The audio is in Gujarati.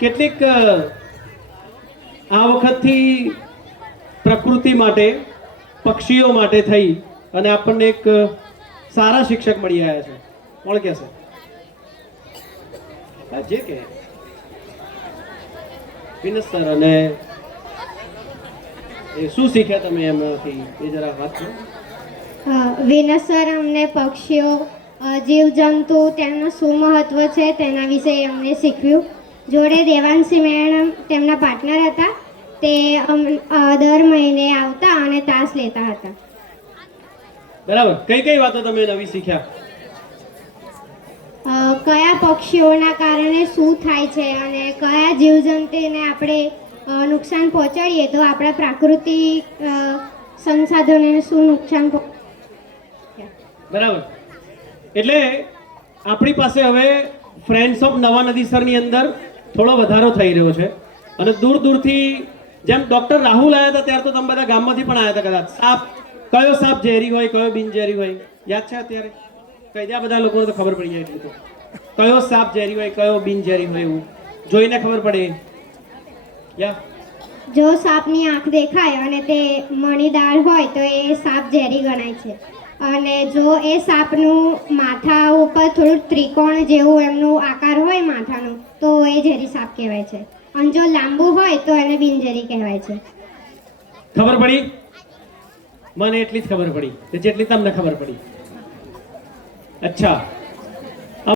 કેટલીક આ વખતથી પ્રકૃતિ માટે પક્ષીઓ માટે થઈ અને આપણને એક સારા શિક્ષક મળી આવ્યા છે. કોણ કહેશે? જે કે વિનસ સર. અને એ શું શીખ્યા તમે એમાંથી એ જરા વાત કરો. વિનસ સર અમને પક્ષીઓ, જીવજંતુ તેમનું શું મહત્વ છે તેના વિશે અમને શીખવ્યું. જોડે દેવાંશી મેડમ તેમના પાર્ટનર હતા, તે દર મહિને આવતા અને તાસ લેતા હતા. બરાબર. કઈ કઈ વાતો તમે નવી શીખ્યા? કયા પક્ષીઓના કારણે શું થાય છે અને કયા જીવજંતુને આપણે નુકસાન પહોંચાડીએ તો આપણા પ્રાકૃતિક સંસાધનોને શું નુકસાન બરાબર. એટલે આપણી પાસે હવે ફ્રેન્ડ્સ ઓફ નવા નદીસરની અંદર થોડો વધારો થઈ રહ્યો છે અને દૂર દૂરથી જેમ ડૉક્ટર રાહુલ આવ્યા હતા ત્યારે તો તમે બધા ગામમાંથી પણ આવ્યા હતા કદાચ. સાપ, કયો સાપ ઝેરી હોય, કયો બિનઝેરી હોય, યાદ છે અત્યારે? કઈ દે બધા લોકોને તો ખબર પડી જાય એટલું તો. કયો સાપ ઝેરી હોય, કયો બિનઝેરી હોય એવું જોઈને ખબર પડે. જો સાપની આંખ દેખાય અને તે મણીદાર હોય તો એ સાપ ઝેરી ગણાય છે. અને જો એ સાપનું માથા ઉપર થોડું ત્રિકોણ જેવું એમનું આકાર હોય માથાનું તો એ ઝેરી સાપ કહેવાય છે. અને જો લાંબુ હોય તો એને બિનઝેરી કહેવાય છે. ખબર પડી? મને એટલી જ ખબર પડી જેટલી તમને ખબર પડી. અચ્છા.